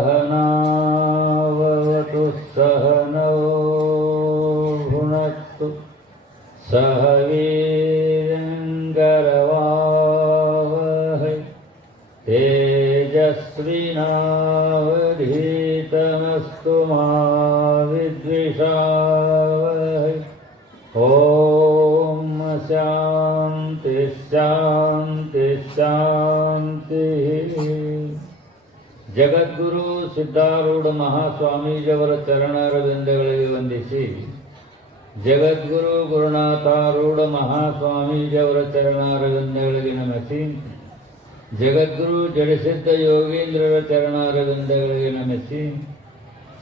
सहनावतु सहनौ भुनक्तु सह वीरङ्गरवावहै तेजस्विनावधीतमस्तु मा विद्विषावहै ॐ ಜಗದ್ಗುರು ಸಿದ್ಧಾರೂಢ ಮಹಾಸ್ವಾಮೀಜಿಯವರ ಚರಣಾರವಿಂದಗಳಿಗೆ ವಂದಿಸಿ ಜಗದ್ಗುರು ಗುರುನಾಥಾರೂಢ ಮಹಾಸ್ವಾಮೀಜಿಯವರ ಚರಣಾರವಿಂದಗಳಿಗೆ ನಮಿಸಿ ಜಗದ್ಗುರು ಜಡಸಿದ್ಧ ಯೋಗೀಂದ್ರರ ಚರಣಾರವಿಂದಗಳಿಗೆ ನಮಿಸಿ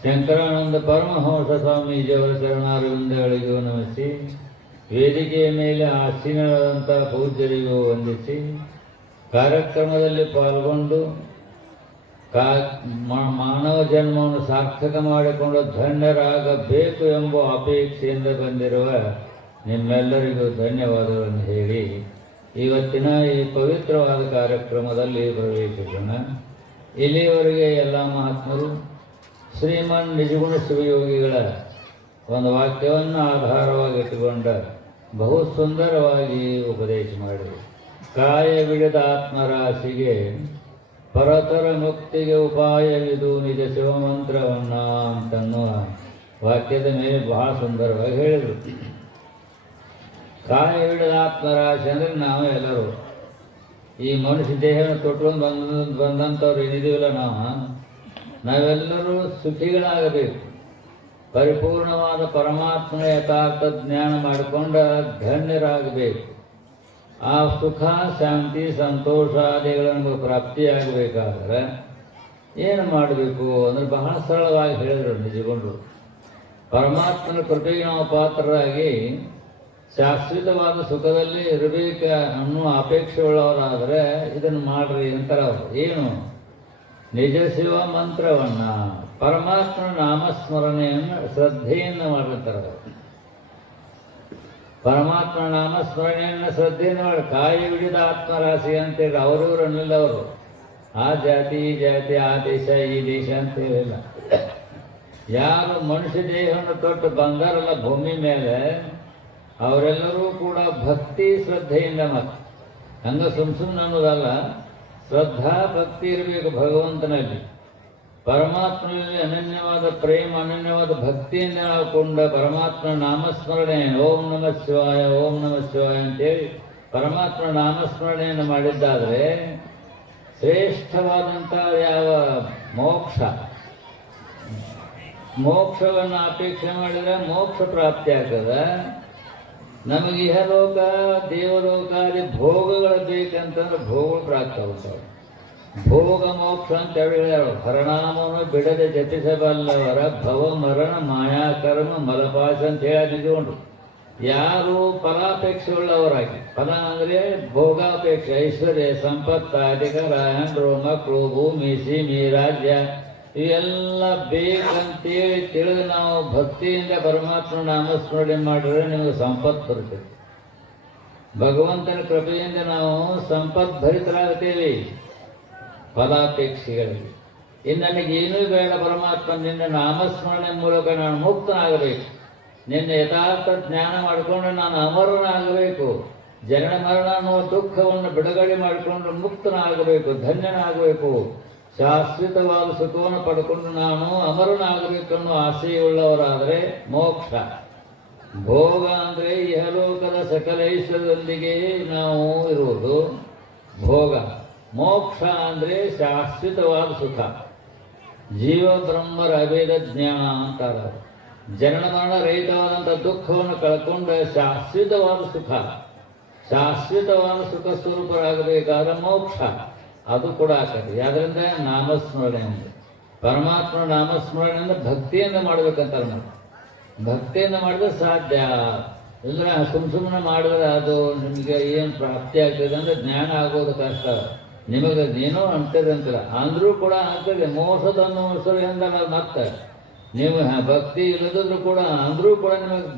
ಶಂಕರಾನಂದ ಪರಮಹಂಸ ಸ್ವಾಮೀಜಿಯವರ ಚರಣಾರವಿಂದಗಳಿಗೂ ನಮಿಸಿ ವೇದಿಕೆಯ ಮೇಲೆ ಆಸೀನರಾದಂಥ ಪೂಜ್ಯರಿಗೂ ವಂದಿಸಿ ಕಾರ್ಯಕ್ರಮದಲ್ಲಿ ಪಾಲ್ಗೊಂಡು ಕಾ ಮಾನವ ಜನ್ಮವನ್ನು ಸಾರ್ಥಕ ಮಾಡಿಕೊಂಡು ಧನ್ಯರಾಗಬೇಕು ಎಂಬ ಅಪೇಕ್ಷೆಯಿಂದ ಬಂದಿರುವ ನಿಮ್ಮೆಲ್ಲರಿಗೂ ಧನ್ಯವಾದಗಳನ್ನು ಹೇಳಿ ಇವತ್ತಿನ ಈ ಪವಿತ್ರವಾದ ಕಾರ್ಯಕ್ರಮದಲ್ಲಿ ಪ್ರವೇಶಿಸೋಣ. ಇಲ್ಲಿಯವರೆಗೆ ಎಲ್ಲ ಮಹಾತ್ಮರು, ಶ್ರೀಮನ್ ನಿಜಗುಣ ಶಿವಯೋಗಿಗಳ ಒಂದು ವಾಕ್ಯವನ್ನು ಆಧಾರವಾಗಿಟ್ಟುಕೊಂಡ ಬಹು ಸುಂದರವಾಗಿ ಉಪದೇಶ ಮಾಡಿದರು. ಕಾಯ ಬಿಡದ ಆತ್ಮರಾಶಿಗೆ ಪರತರ ಮುಕ್ತಿಗೆ ಉಪಾಯವಿದು ನಿಜ ಶಿವಮಂತ್ರವನ್ನ ಅಂತನ್ನುವ ವಾಕ್ಯದ ಮೇಲೆ ಬಹಳ ಸುಂದರವಾಗಿ ಹೇಳಿದರು. ಕಾಯ ಹಿಡಿದ ಆತ್ಮರಾಶಿ ಅಂದರೆ ನಾವು ಎಲ್ಲರೂ. ಈ ಮನುಷ್ಯ ದೇಹನ ತೊಟ್ಕೊಂಡು ಬಂದ, ಬಂದಂಥವ್ರು ಏನಿದೀವಲ್ಲ ನಾವು? ನಾವೆಲ್ಲರೂ ಸುಖಿಗಳಾಗಬೇಕು. ಪರಿಪೂರ್ಣವಾದ ಪರಮಾತ್ಮನ ಯಥಾರ್ಥ ಜ್ಞಾನ ಮಾಡಿಕೊಂಡ ಧನ್ಯರಾಗಬೇಕು. ಆ ಸುಖ, ಶಾಂತಿ ಸಂತೋಷಾದಿಗಳನ್ನು ನಮಗೆ ಪ್ರಾಪ್ತಿಯಾಗಬೇಕಾದ್ರೆ ಏನು ಮಾಡಬೇಕು ಅಂದರೆ ಬಹಳ ಸರಳವಾಗಿ ಹೇಳಿದರು ನಿಜಗೊಂಡು. ಪರಮಾತ್ಮನ ಕೃಪೆಗೆ ನಾವು ಪಾತ್ರರಾಗಿ ಶಾಶ್ವತವಾದ ಸುಖದಲ್ಲಿ ಇರಬೇಕ ಅನ್ನೋ ಅಪೇಕ್ಷೆ ಉಳ್ಳವರಾದರೆ ಇದನ್ನು ಮಾಡ್ರಿ ಅಂತಾರೆ ಅವರು. ಏನು? ನಿಜ ಶಿವ ಮಂತ್ರವನ್ನ. ಪರಮಾತ್ಮನ ನಾಮಸ್ಮರಣೆಯನ್ನು ಶ್ರದ್ಧೆಯನ್ನು ಮಾಡಿರ್ತಾರೆ ಅವರು. ಪರಮಾತ್ಮ ನಾಮಸ್ಮರಣೆಯನ್ನು ಶ್ರದ್ಧೆಯಿಂದ ಮಾಡಿ ಕಾಯಿ ಹಿಡಿದ ಆತ್ಮರಾಶಿ ಅಂತೇಳಿ ಅವರವರು ಅನ್ನಿಲ್ಲವರು ಆ ಜಾತಿ, ಈ ಜಾತಿ, ಆ ದೇಶ, ಈ ದೇಶ ಅಂತ ಹೇಳಿಲ್ಲ. ಯಾರು ಮನುಷ್ಯ ದೇಹವನ್ನು ತೊಟ್ಟು ಬಂಗಾರಲ್ಲ ಭೂಮಿ ಮೇಲೆ, ಅವರೆಲ್ಲರೂ ಕೂಡ ಭಕ್ತಿ ಶ್ರದ್ಧೆಯಿಂದ ಮತ್ತೆ ಹಂಗ ಸುಮ್ ಸುಮ್ಮನೆ ಅನ್ನೋದಲ್ಲ ಶ್ರದ್ಧಾ ಭಕ್ತಿ ಇರಬೇಕು ಭಗವಂತನಲ್ಲಿ. ಪರಮಾತ್ಮನಲ್ಲಿ ಅನನ್ಯವಾದ ಪ್ರೇಮ, ಅನನ್ಯವಾದ ಭಕ್ತಿಯಿಂದ ಹಾಕೊಂಡ ಕೊಂಡ ಪರಮಾತ್ಮ ನಾಮಸ್ಮರಣೆ, ಓಂ ನಮ ಶಿವಾಯ, ಓಂ ನಮ ಶಿವಾಯ ಅಂತೇಳಿ ಪರಮಾತ್ಮ ನಾಮಸ್ಮರಣೆಯನ್ನು ಮಾಡಿದ್ದಾದರೆ ಶ್ರೇಷ್ಠವಾದಂಥ ಯಾವ ಮೋಕ್ಷ? ಮೋಕ್ಷವನ್ನು ಅಪೇಕ್ಷೆ ಮಾಡಿದರೆ ಮೋಕ್ಷ ಪ್ರಾಪ್ತಿ ಆಗ್ತದೆ? ನಮಗೆ ಇಹಲೋಕ, ದೇವಲೋಕಾದಿ ಭೋಗಗಳು ಬೇಕಂತಂದ್ರೆ ಭೋಗಗಳು ಪ್ರಾಪ್ತಿ ಆಗ್ತಾವೆ. ಭೋಗ ಮೋಕ್ಷ ಅಂತ ಹೇಳಿ ಹೇಳ್ಯಾರ ಪರಿಣಾಮವನ್ನು ಬಿಡದೆ ಜಪಿಸಬಲ್ಲವರ ಭವ ಮರಣ ಮಾಯಾಕರ್ಮ ಮಲಪಾಶ ಅಂತ ಹೇಳಿ ನಿಜಗೊಂಡ್ರು ಯಾರು ಫಲಾಪೇಕ್ಷೆ ಉಳ್ಳವರಾಗಿ ಫಲ ಅಂದ್ರೆ ಭೋಗಾಪೇಕ್ಷೆ, ಐಶ್ವರ್ಯ, ಸಂಪತ್ತ ಅಧಿಕಾರ ಹೆಂಡ್ರು ಮಕ್ಕಳು ಭೂಮಿ ಸೀಮಿ ರಾಜ್ಯ ಇವೆಲ್ಲ ಬೇಕಂತೇಳಿ ತಿಳಿದು ನಾವು ಭಕ್ತಿಯಿಂದ ಪರಮಾತ್ಮ ನಾಮಸ್ಮರಣೆ ಮಾಡಿದ್ರೆ ನಿಮಗೆ ಸಂಪತ್ತು ಬರುತ್ತೆ. ಭಗವಂತನ ಕೃಪೆಯಿಂದ ನಾವು ಸಂಪತ್ ಭರಿತರಾಗ್ತೇವೆ ಇನ್ನು ನನಗೇನೂ ಬೇಡ, ಪರಮಾತ್ಮ ನಿನ್ನ ನಾಮಸ್ಮರಣೆ ಮೂಲಕ ನಾನು ಮುಕ್ತನಾಗಬೇಕು. ನಿನ್ನ ಯಥಾರ್ಥ ಜ್ಞಾನ ಮಾಡಿಕೊಂಡು ನಾನು ಅಮರನಾಗಬೇಕು. ಜನನ ಮರಣ ಅನ್ನುವ ದುಃಖವನ್ನು ಬಿಡುಗಡೆ ಮಾಡಿಕೊಂಡು ಮುಕ್ತನಾಗಬೇಕು, ಧನ್ಯನಾಗಬೇಕು. ಶಾಶ್ವತವಾದ ಸುಖವನ್ನು ಪಡ್ಕೊಂಡು ನಾನು ಅಮರನಾಗಬೇಕನ್ನೋ ಆಸೆಯುಳ್ಳವರಾದರೆ ಮೋಕ್ಷ. ಭೋಗ ಅಂದರೆ ಇಹಲೋಕದ ಸಕಲ ಐಶ್ವರ್ಯದೊಂದಿಗೆ ನಾವು ಇರುವುದು ಭೋಗ. ಮೋಕ್ಷ ಅಂದರೆ ಶಾಶ್ವತವಾದ ಸುಖ. ಜೀವ ಬ್ರಹ್ಮರ ಅಭೇದ ಜ್ಞಾನ ಅಂತಾರ ಜನನ ಮರಣ ರಹಿತವಾದಂಥ ದುಃಖವನ್ನು ಕಳ್ಕೊಂಡ ಶಾಶ್ವತವಾದ ಸುಖ. ಶಾಶ್ವತವಾದ ಸುಖ ಸ್ವರೂಪರಾಗಬೇಕಾದ ಮೋಕ್ಷ. ಅದು ಕೂಡ ಆಗ್ತದೆ. ಅದರಿಂದ ನಾಮಸ್ಮರಣೆ ಅಂದ್ರೆ. ಪರಮಾತ್ಮ ಅಂದರೆ ಭಕ್ತಿಯಿಂದ ಮಾಡ್ಬೇಕಂತಾರೆ ನಾವು ಭಕ್ತಿಯಿಂದ ಮಾಡಿದ್ರೆ ಸಾಧ್ಯ. ಇಲ್ಲದ್ರೆ ಸುಮ್ ಸುಮ್ಮನೆ ಮಾಡಿದ್ರೆ ಅದು ನಿಮಗೆ ಏನು ಪ್ರಾಪ್ತಿ ಆಗ್ತದೆ ಅಂದ್ರೆ ಜ್ಞಾನ ಆಗೋದು ಕಷ್ಟ. ನಿಮಗೆ ಏನೋ ಅಂತದೆ ಅಂತಿಲ್ಲ ಅಂದ್ರೂ ಕೂಡ ಆಗ್ತದೆ ಮೋಸದನ್ನು ಅನ್ನೋಸರು ಎಂದ ಮತ್ತೆ. ನೀವು ಭಕ್ತಿ ಇಲ್ಲದಿದ್ರು ಕೂಡ ಅಂದರೂ ಕೂಡ ನಿಮಗೆ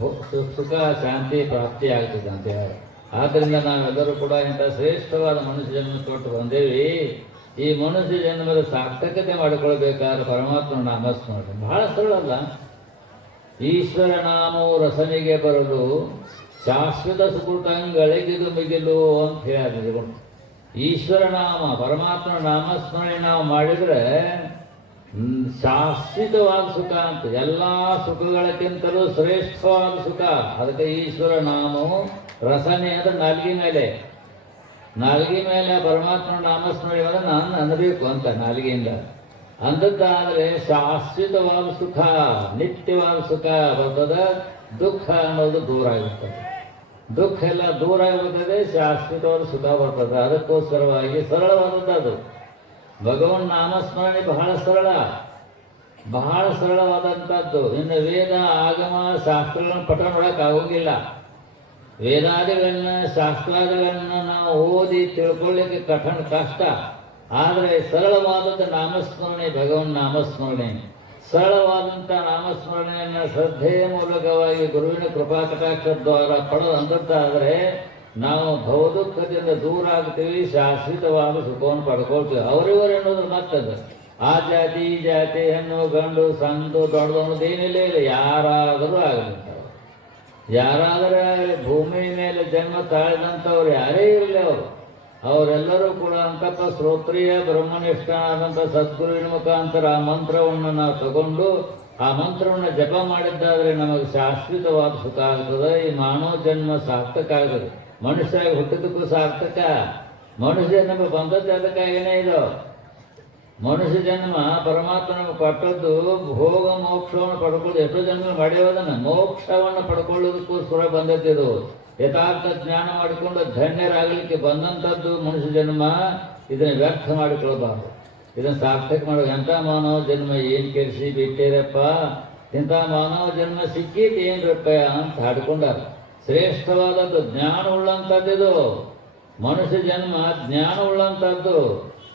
ಸುಖ, ಶಾಂತಿ, ಪ್ರಾಪ್ತಿ ಆಗ್ತದೆ ಅಂತ ಹೇಳಿ. ಆದ್ದರಿಂದ ನಾವೆಲ್ಲರೂ ಕೂಡ ಇಂಥ ಶ್ರೇಷ್ಠವಾದ ಮನುಷ್ಯ ಜನ್ಮ ಕೊಟ್ಟು ಬಂದೇವಿ. ಈ ಮನುಷ್ಯ ಜನ್ಮದ ಸಾರ್ಥಕತೆ ಮಾಡಿಕೊಳ್ಬೇಕಾದ್ರೆ ಪರಮಾತ್ಮ ನಾಮಸ್ಮರಣೆ ಬಹಳ ಸರಳ ಅಲ್ಲ. ಈಶ್ವರ ನಾಮವು ರಸನಿಗೆ ಬರಲು ಶಾಶ್ವತ ಸುಕೃತಂಗಳಿಗಿದು ಮಿಗಿಲು ಅಂತ ಹೇಳಿದ್ರು ಈಶ್ವರ ನಾಮ ಪರಮಾತ್ಮನ ನಾಮಸ್ಮರಣೆ ನಾವು ಮಾಡಿದರೆ ಶಾಶ್ವತವಾದ ಸುಖ ಅಂತ. ಎಲ್ಲ ಸುಖಗಳಕ್ಕಿಂತಲೂ ಶ್ರೇಷ್ಠವಾದ ಸುಖ. ಅದಕ್ಕೆ ಈಶ್ವರ ನಾಮವು ರಸನೆ ಅಂದ್ರೆ ನಾಲ್ಗಿ ಮೇಲೆ. ನಾಲ್ಗಿ ಮೇಲೆ ಪರಮಾತ್ಮ ನಾಮಸ್ಮರಣೆ ಅಂದ್ರೆ ನಾನು ಅನ್ನಬೇಕು ಅಂತ ನಾಲ್ಗಿಯಿಂದ. ಅಂದದ್ದಾದ್ರೆ ಶಾಶ್ವತವಾದ ಸುಖ, ನಿತ್ಯವಾದ ಸುಖ ಬರ್ತದೆ. ದುಃಖ ಅನ್ನೋದು ದೂರ ಆಗಿರ್ತದೆ. ದುಃಖ ಎಲ್ಲ ದೂರ ಆಗುತ್ತದೆ, ಶಾಶ್ವತವಾದ ಸುಖ ಬರ್ತದೆ. ಅದಕ್ಕೋಸ್ಕರವಾಗಿ ಸರಳವಾದದ್ದು. ಅದು ಭಗವನ್ ನಾಮಸ್ಮರಣೆ ಬಹಳ ಸರಳ. ಬಹಳ ಸರಳವಾದಂಥದ್ದು. ಇನ್ನು ವೇದ ಆಗಮ ಶಾಸ್ತ್ರಗಳನ್ನು ಪಠ ಮಾಡೋಕ್ಕಾಗೋಂಗಿಲ್ಲ ವೇದಾದಿಗಳನ್ನ, ಶಾಸ್ತ್ರಾದಿಗಳನ್ನ ನಾವು ಓದಿ ತಿಳ್ಕೊಳ್ಳಿಕ್ಕೆ ಕಠಣ ಕಷ್ಟ. ಆದರೆ ಸರಳವಾದದ್ದು ನಾಮಸ್ಮರಣೆ, ಭಗವನ್ ನಾಮಸ್ಮರಣೆ. ಸರಳವಾದಂಥ ನಾಮಸ್ಮರಣೆಯನ್ನು ಶ್ರದ್ಧೆಯ ಮೂಲಕವಾಗಿ ಗುರುವಿನ ಕೃಪಾ ಕಟಾಕ್ಷ ದ್ವಾರ ಪಡೆದಂಥದ್ದಾದರೆ ನಾವು ಭವದುಃಖದಿಂದ ದೂರ ಆಗ್ತೀವಿ, ಶಾಶ್ವತವಾದ ಸುಖವನ್ನು ಪಡ್ಕೊಳ್ತೀವಿ. ಅವರಿವರು ಎನ್ನುವುದು ಮತ್ತದ ಆ ಜಾತಿ, ಈ ಜಾತಿ, ಹೆಣ್ಣು, ಗಂಡು ಸಣ್ಣದು ದೊಡ್ಡದು ಅನ್ನೋದೇನಿಲ್ಲ ಇಲ್ಲ ಯಾರಾದರೂ ಆಗಲಿ ಯಾರಾದರೂ ಭೂಮಿ ಮೇಲೆ ಜನ್ಮ ತಾಳಿದಂಥವ್ರು ಯಾರೇ ಇರಲಿ ಅವರು. ಅವರೆಲ್ಲರೂ ಕೂಡ ಅಂತಪ್ಪ ಶ್ರೋತ್ರಿಯ ಬ್ರಹ್ಮನಿಷ್ಠ ಆದಂಥ ಸದ್ಗುರುವಿನ ಮುಖಾಂತರ ಆ ಮಂತ್ರವನ್ನು ನಾವು ತಗೊಂಡು ಆ ಮಂತ್ರವನ್ನು ಜಪ ಮಾಡಿದ್ದಾದರೆ ನಮಗೆ ಶಾಶ್ವತವಾದ ಸುಖ ಆಗ್ತದೆ. ಈ ಮಾನವ ಜನ್ಮ ಸಾರ್ಥಕ ಆಗ್ತದೆ. ಮನುಷ್ಯ ಹುಟ್ಟಿದಕ್ಕೂ ಸಾರ್ಥಕ. ಮನುಷ್ಯ ಜನ್ಮ ಬಂದದ್ದು ಅದಕ್ಕಾಗಿನೇ ಇದು. ಮನುಷ್ಯ ಜನ್ಮ ಪರಮಾತ್ಮ ನಮಗೆ ಕೊಟ್ಟದ್ದು ಭೋಗ ಮೋಕ್ಷವನ್ನು ಪಡ್ಕೊಳ್ಳೋದು ಎಷ್ಟೋ ಜನ್ಮ ಮಾಡಿರೋದನ್ನ ಮೋಕ್ಷವನ್ನು ಪಡ್ಕೊಳ್ಳೋದಕ್ಕೋಸ್ಕರ ಬಂದದ್ದಿದು. ಯಥಾರ್ಥ ಜ್ಞಾನ ಮಾಡಿಕೊಂಡು ಧನ್ಯರಾಗಲಿಕ್ಕೆ ಬಂದಂಥದ್ದು ಮನುಷ್ಯ ಜನ್ಮ, ಇದನ್ನು ವ್ಯರ್ಥ ಮಾಡಿಕೊಳ್ಬಾರ್ದು ಇದನ್ನು ಸಾರ್ಥಕ ಮಾಡೋ ಎಂಥ ಮಾನವ ಜನ್ಮ, ಏನು ಕೆಡಿಸಿ ಬಿಟ್ಟೇರಪ್ಪ? ಇಂಥ ಮಾನವ ಜನ್ಮ ಸಿಕ್ಕಿದ್ದು ಏನ್ರಪ್ಪ ಅಂತ ಹಾಡ್ಕೊಂಡಾರ. ಶ್ರೇಷ್ಠವಾದದ್ದು ಜ್ಞಾನ ಉಳ್ಳಂಥದ್ದಿದು ಮನುಷ್ಯ ಜನ್ಮ ಜ್ಞಾನ ಉಳ್ಳಂಥದ್ದು.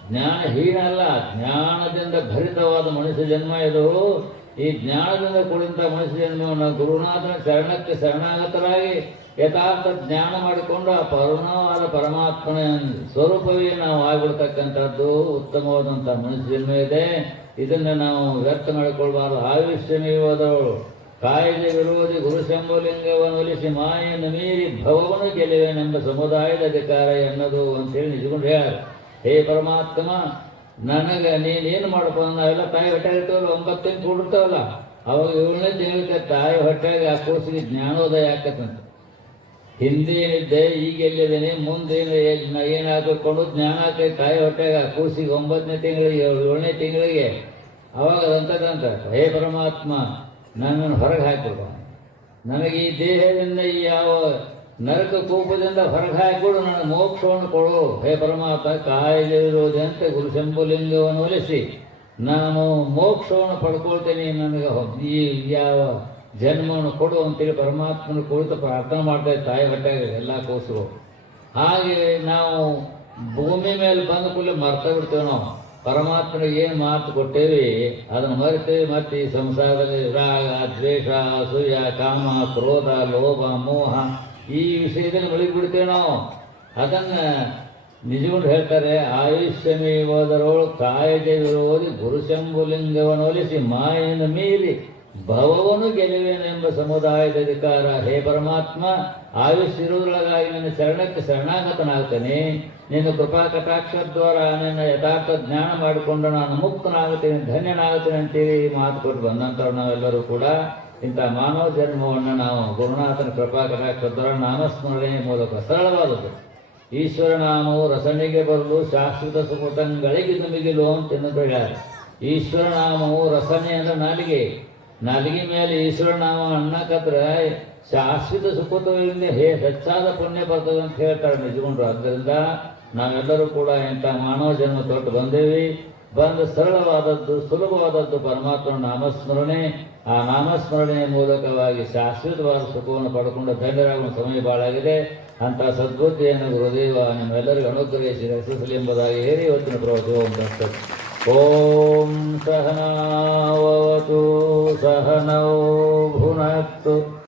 ಜ್ಞಾನಹೀನ ಅಲ್ಲ, ಜ್ಞಾನದಿಂದ ಭರಿತವಾದ ಮನುಷ್ಯ ಜನ್ಮ ಇದು. ಈ ಜ್ಞಾನದಿಂದ ಕುಳಿತ ಮನುಷ್ಯನ ಗುರುನಾಥನ ಶರಣಕ್ಕೆ ಶರಣಾಗತರಾಗಿ ಯಥಾರ್ಥ ಜ್ಞಾನ ಮಾಡಿಕೊಂಡು ಆ ಪರಮವಾದ ಪರಮಾತ್ಮನ ಸ್ವರೂಪವೇ ನಾವು ಆಗಿಬಿಡ್ತಕ್ಕಂಥದ್ದು ಉತ್ತಮವಾದಂಥ ಮನುಷ್ಯ ಜನ್ಮ ಇದೆ. ಇದನ್ನು ನಾವು ವ್ಯರ್ಥ ಮಾಡಿಕೊಳ್ಬಾರ್ದು. ಆಯುಷ್ಯಮೇವಾದವಳು ಕಾಯಿಲೆ ವಿರೋಧಿ ಗುರುಶಂಭುಲಿಂಗವನ್ನು ಒಲಿಸಿ ಮಾಯನ್ನು ಮೀರಿ ಭವವನ್ನು ಗೆಲುವೆನೆಂಬ ಸಮುದಾಯದ ಅಧಿಕಾರ ಎನ್ನದು ಅಂತೇಳಿ ನಿಜಗೊಂಡು ಹೇಳ ಹೇ ಪರಮಾತ್ಮ ನನಗೆ ನೀನೇನು ಮಾಡಪ್ಪ ನಾವೆಲ್ಲ ತಾಯಿ ಹೊಟ್ಟೆ ಇರ್ತವಲ್ಲ ಒಂಬತ್ತು ತಿಂಗಳು ಕೂಡಿರ್ತಾವಲ್ಲ ಅವಾಗ ಏಳನೇ ದೇವತೆ ತಾಯಿ ಹೊಟ್ಟೆಗೆ ಆ ಕೂಸಿಗೆ ಜ್ಞಾನೋದಯ ಆಕತ್ತಂತ. ಹಿಂದೆ ಏನಿದ್ದೆ ಈಗ ಎಲ್ಲಿದ್ದೇನೆ? ಏನು ಏನಾಗಬೇಕು ಜ್ಞಾನ ಆಗ್ತೈತೆ ತಾಯಿ ಹೊಟ್ಟೆಗೆ ಆ ಕೂಸಿಗೆ ಒಂಬತ್ತನೇ ತಿಂಗಳಿಗೆ ಏಳು- ಏಳನೇ ತಿಂಗಳಿಗೆ, ಅವಾಗ ಅದಂತದಂತ ಹೇ ಪರಮಾತ್ಮ, ನನ್ನನ್ನು ಹೊರಗೆ ಹಾಕಿಬಿಡು. ನನಗೆ ಈ ದೇಹದಿಂದ ಯಾವ ನರಕ ಕೋಪದಿಂದ ಹೊರಗೆ ಹಾಕಿಬಿಡು ನನ್ನ ಮೋಕ್ಷವನ್ನು ಕೊಡು. ಹೇ ಪರಮಾತ್ಮ ಕಾಯಿಲೆ ಇರುವುದಂತೆ ಗುರುಶಂಭುಲಿಂಗವನ್ನು ಒಲಿಸಿ. ನಾನು ಮೋಕ್ಷವನ್ನು ಪಡ್ಕೊಳ್ತೇನೆ, ನನಗೆ ಈ ಯಾವ ಜನ್ಮವನ್ನು ಕೊಡು ಅಂತೇಳಿ ಪರಮಾತ್ಮನ ಕುಳಿತು ಪ್ರಾರ್ಥನೆ ಮಾಡ್ತಾ ತಾಯಿ ಹೊಟ್ಟೆಗೆ ಎಲ್ಲ ಕೋಸರು ಹಾಗೆ ನಾವು ಭೂಮಿ ಮೇಲೆ ಬಂದ ಕೂಡಲೇ ಮರ್ತ ಬಿಡ್ತೇವೆ ನಾವು. ಪರಮಾತ್ಮನಿಗೆ ಏನು ಮಾತು ಕೊಟ್ಟೇವಿ, ಅದನ್ನು ಮರಿತೇವೆ ಮತ್ತೆ ಈ ಸಂಸಾರದಲ್ಲಿ ರಾಗ, ದ್ವೇಷ, ಅಸೂಯ, ಕಾಮ, ಕ್ರೋಧ, ಲೋಭ, ಮೋಹ. ಈ ವಿಷಯದಲ್ಲಿ ಮುಳುಗಿಬಿಡ್ತೇವೆ ನಾವು. ಅದನ್ನು ನಿಜಗೊಂಡು ಹೇಳ್ತಾರೆ ಆಯುಷ್ಯಮೇವದರೊಳು ಕಾಯಜ ವಿರೋಧಿ ಗುರುಶಂಭುಲಿಂಗವನ್ನು ಒಲಿಸಿ ಮಾಯನ್ನು ಮೀರಿ ಭವವನ್ನು ಗೆಲುವೆನೆಂಬ ಸಮುದಾಯದ ಅಧಿಕಾರ. ಹೇ ಪರಮಾತ್ಮ ಆಯುಷ್ಯ ಇರುವುದರೊಳಗಾಗಿ ನನ್ನ ಶರಣಕ್ಕೆ ಶರಣಾಗತನಾಗ್ತೇನೆ. ನಿನ್ನ ಕೃಪಾ ಕಟಾಕ್ಷ ದ್ವಾರ ನಿನ್ನ ಯಥಾರ್ಥ ಜ್ಞಾನ ಮಾಡಿಕೊಂಡು ನಾನು ಮುಕ್ತನಾಗುತ್ತೇನೆ, ಧನ್ಯನಾಗುತ್ತೇನೆ ಅಂತೇಳಿ ಮಾತು ಕೊಟ್ಟು ಬಂದಂಥವ್ರು ನಾವೆಲ್ಲರೂ ಕೂಡ. ಇಂಥ ಮಾನವ ಜನ್ಮವನ್ನು ನಾವು ಗುರುನಾಥನ ಕೃಪಾ ಕಟಾಕ್ಷ ನಾಮಸ್ಮರಣೆಯ ನಾಮಸ್ಮರಣೆ ಮೂಲಕ ಸರಳವಾದದ್ದು. ಈಶ್ವರ ನಾಮವು ರಸನಿಗೆ ಬರಲು ಶಾಶ್ವತ ಸುಕೃತಂಗಳಿಗೆ ಮಿಗಿಲು ಅಂತ ಹೇಳಿದ್ದಾರೆ ಹೇಳ್ಯಾರ ಈಶ್ವರ ನಾಮವು ರಸನೆ ಅಂದರೆ ನಾಲಿಗೆ. ನಾಲಿಗೆ ಮೇಲೆ ಈಶ್ವರ ನಾಮ ಅನ್ನಕತ್ರ ಶಾಶ್ವತ ಸುಕೃತಗಳಿಂದ ಹೇ ಹೆಚ್ಚಾದ ಪುಣ್ಯ ಬರ್ತದೆ ಅಂತ ಹೇಳ್ತಾರೆ ನಿಜಗೊಂಡ್ರು. ಆದ್ದರಿಂದ ನಾವೆಲ್ಲರೂ ಕೂಡ ಇಂಥ ಮಾನವ ಜನ್ಮ ತೊಟ್ಟು ಬಂದೇವಿ. ಬಂದು ಸರಳವಾದದ್ದು, ಸುಲಭವಾದದ್ದು ಪರಮಾತ್ಮನ ನಾಮಸ್ಮರಣೆ. ಆ ನಾಮಸ್ಮರಣೆಯ ಮೂಲಕವಾಗಿ ಶಾಶ್ವತವಾದ ಸುಖವನ್ನು ಪಡ್ಕೊಂಡು ಧನ್ಯರಾಗುವ ಸಮಯ ಬಾಳಾಗಿದೆ. ಅಂತ ಸದ್ಬುದ್ಧಿಯನ್ನು ಗುರುದೇವ ನಿಮ್ಮೆಲ್ಲರಿಗೂ ಅನುಗ್ರಹಿಸಿ ರಕ್ಷಿಸಲಿ ಎಂಬುದಾಗಿ ಹೇರಿ ಇವತ್ತಿನ ಪ್ರವಚನ ಓಂ ಸಹನಾವತು ಸಹನೌ ಭುನಕ್ತು.